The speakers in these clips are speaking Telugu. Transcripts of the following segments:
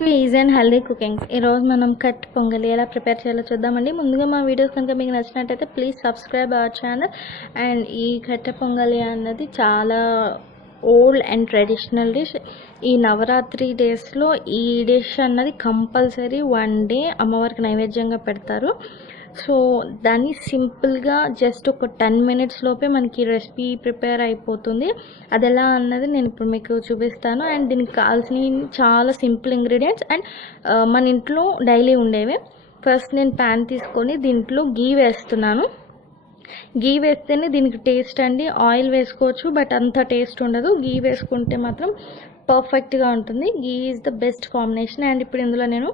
To easy and healthy cooking. ఈరోజు మనం కట్ పొంగలి ఎలా ప్రిపేర్ చేయాలో చూద్దామండి. ముందుగా మా వీడియోస్ కనుక మీకు నచ్చినట్టయితే please subscribe our channel. And ఈ కట్ట పొంగలి అన్నది చాలా ఓల్డ్ అండ్ ట్రెడిషనల్ డిష్. ఈ నవరాత్రి డేస్లో ఈ డిష్ అన్నది కంపల్సరీ వన్ డే అమ్మవారికి నైవేద్యంగా పెడతారు. సో దాన్ని సింపుల్గా జస్ట్ ఒక 10 minutes లోపే మనకి రెసిపీ ప్రిపేర్ అయిపోతుంది. అది ఎలా అన్నది నేను ఇప్పుడు మీకు చూపిస్తాను. అండ్ దీనికి కావాల్సిన చాలా సింపుల్ ఇంగ్రీడియంట్స్ అండ్ మన ఇంట్లో డైలీ ఉండేవి. ఫస్ట్ నేను ప్యాన్ తీసుకొని దీంట్లో గీ వేస్తున్నాను. గీ వేస్తేనే దీనికి టేస్ట్ అండి. ఆయిల్ వేసుకోవచ్చు బట్ అంత టేస్ట్ ఉండదు. గీ వేసుకుంటే మాత్రం పర్ఫెక్ట్గా ఉంటుంది. Ghee is the best combination. And ఇప్పుడు ఇందులో నేను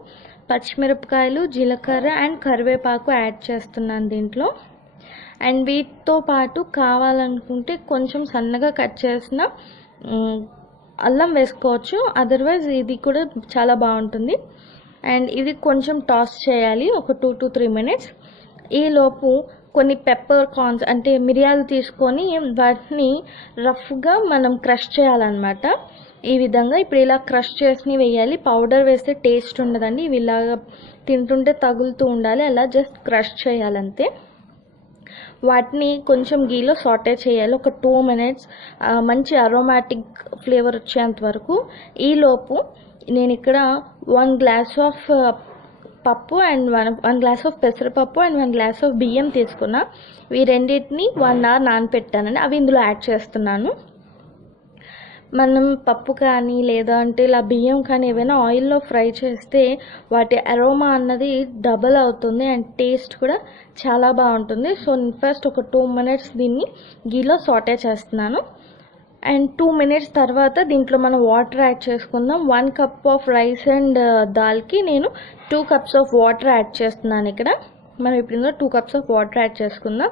పచ్చిమిరపకాయలు, జీలకర్ర అండ్ కరివేపాకు యాడ్ చేస్తున్నాను దీంట్లో. అండ్ వీటితో పాటు కావాలనుకుంటే కొంచెం సన్నగా కట్ చేసిన అల్లం వేసుకోవచ్చు. అదర్వైజ్ ఇది కూడా చాలా బాగుంటుంది. అండ్ ఇది కొంచెం టాస్ చేయాలి ఒక 2 to 3 minutes. ఈలోపు కొన్ని పెప్పర్ కార్న్స్ అంటే మిరియాలు తీసుకొని వాటిని రఫ్గా మనం క్రష్ చేయాలన్నమాట. ఈ విధంగా ఇప్పుడు ఇలా క్రష్ చేసి వేయాలి. పౌడర్ వేస్తే టేస్ట్ ఉండదండి. ఇవి ఇలాగా తింటుంటే తగులుతూ ఉండాలి. అలా జస్ట్ క్రష్ చేయాలంతే. వాటిని కొంచెం గీలో సాటే చేయాలి ఒక 2 minutes, మంచి అరోమాటిక్ ఫ్లేవర్ వచ్చేంత వరకు. ఈలోపు నేను ఇక్కడ 1 glass ఆఫ్ పప్పు అండ్ 1 glass ఆఫ్ పెసరపప్పు అండ్ 1 glass ఆఫ్ బియ్యం తీసుకున్నా. ఈ రెండింటిని 1 hour నానపెట్టానండి. అవి ఇందులో యాడ్ చేస్తున్నాను. మనం పప్పు కానీ లేదా అంటే ఇలా బియ్యం కానీ ఏవైనా ఆయిల్లో ఫ్రై చేస్తే వాటి అరోమా అన్నది డబల్ అవుతుంది అండ్ టేస్ట్ కూడా చాలా బాగుంటుంది. సో ఫస్ట్ ఒక 2 minutes దీన్ని గీలో సాటే చేస్తున్నాను. అండ్ 2 minutes తర్వాత దీంట్లో మనం వాటర్ యాడ్ చేసుకుందాం. 1 cup ఆఫ్ రైస్ అండ్ దాల్కి నేను 2 cups ఆఫ్ వాటర్ యాడ్ చేస్తున్నాను. ఇక్కడ మనం ఇప్పుడు ఇందులో 2 cups ఆఫ్ వాటర్ యాడ్ చేసుకుందాం.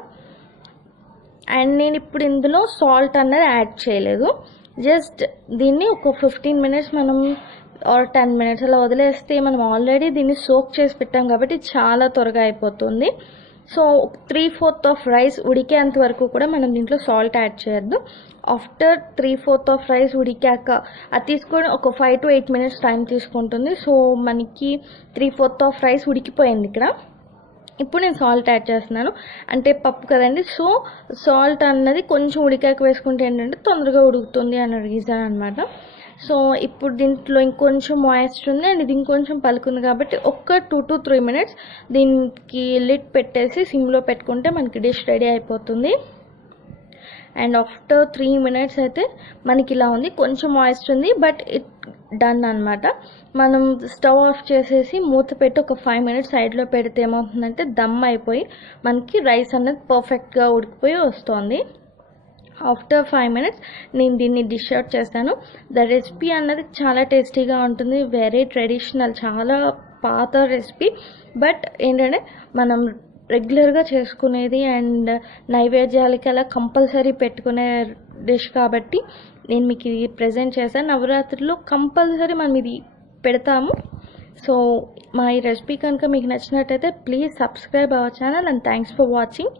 అండ్ నేను ఇప్పుడు ఇందులో సాల్ట్ అన్నది యాడ్ చేయలేదు. జస్ట్ దీన్ని ఒక 15 minutes మనం ఆర్ 10 minutes అలా వదిలేస్తే మనం ఆల్రెడీ దీన్ని సోక్ చేసి పెట్టాం కాబట్టి చాలా త్వరగా అయిపోతుంది. సో 3/4 ఆఫ్ రైస్ ఉడికేంత వరకు కూడా మనం దీంట్లో సాల్ట్ యాడ్ చేయొద్దు. ఆఫ్టర్ 3/4 ఆఫ్ రైస్ ఉడికాక అది తీసుకొని ఒక 5 to 8 minutes టైం తీసుకుంటుంది. సో మనకి 3/4 ఆఫ్ రైస్ ఉడికిపోయింది ఇక్కడ. ఇప్పుడు నేను సాల్ట్ యాడ్ చేస్తున్నాను. అంటే పప్పు కదండి, సో సాల్ట్ అన్నది కొంచెం ఉడికాక వేసుకుంటే ఏంటంటే తొందరగా ఉడుకుతుంది అన్న రీజన్ అనమాట. సో ఇప్పుడు దీంట్లో ఇంకొంచెం మాయిస్ట్ ఉంది అండ్ ఇది ఇంకొంచెం పలుకుంది కాబట్టి ఒక 2 to 3 minutes దీనికి లిడ్ పెట్టేసి సిమ్లో పెట్టుకుంటే మనకి డిష్ రెడీ అయిపోతుంది. అండ్ ఆఫ్టర్ 3 minutes అయితే మనకి ఇలా ఉంది. కొంచెం మాయిస్ట్ ఉంది బట్ ఇట్ డన్ అనమాట. మనం స్టవ్ ఆఫ్ చేసేసి మూత పెట్టి ఒక 5 minutes సైడ్లో పెడితే ఏమవుతుందంటే దమ్ అయిపోయి మనకి రైస్ అన్నది పర్ఫెక్ట్గా ఉడికిపోయి వస్తుంది. ఆఫ్టర్ 5 minutes నేను దీన్ని డిష్ అవుట్ చేస్తాను. ద రెసిపీ అన్నది చాలా టేస్టీగా ఉంటుంది. వెరీ ట్రెడిషనల్, చాలా పాత రెసిపీ. బట్ ఏంటంటే మనం రెగ్యులర్గా చేసుకునేది అండ్ నైవేద్యాలకి అలా కంపల్సరీ పెట్టుకునే డిష్ కాబట్టి నేను మీకు ఇది ప్రజెంట్ చేశాను. నవరాత్రిలో కంపల్సరీ మనం ఇది పెడతాము. సో మా ఈ రెసిపీ కనుక మీకు నచ్చినట్టయితే please subscribe our channel and thanks for watching.